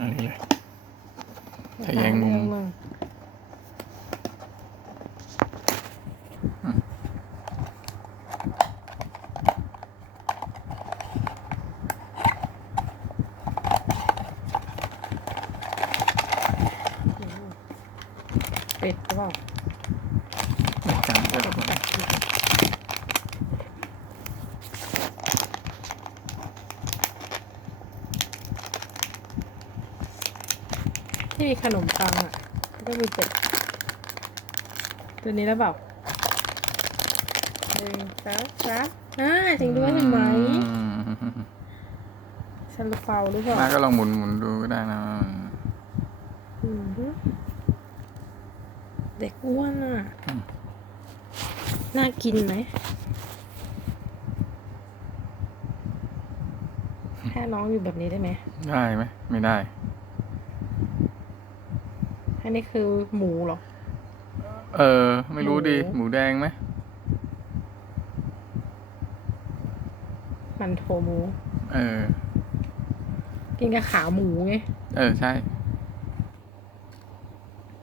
อันนี้เลยทะแยงมุมเป็ดหรือเปล่า ในการเลือก เป็ด ที่มีขนมปังอะแล้วก็มีเป็ดตัวนี้แล้วเปล่าหนึ่งสองสามอ่าจริงด้วยเห็นไหมอืมซาลาเปาหรือเปล่ามาก็ลองหมุนหมุนดูก็ได้นะอืมฮึเด็กอ้วนอะ น่ากินไหมแค่น้องอยู่แบบนี้ได้ไหม ได้ไหม ไม่ได้ อันนี้คือหมูเหรอ เออ ไม่รู้ดิหมูหมูแดงไหม มันโถหมู เออ กินกับขาหมูไง เออ ใช่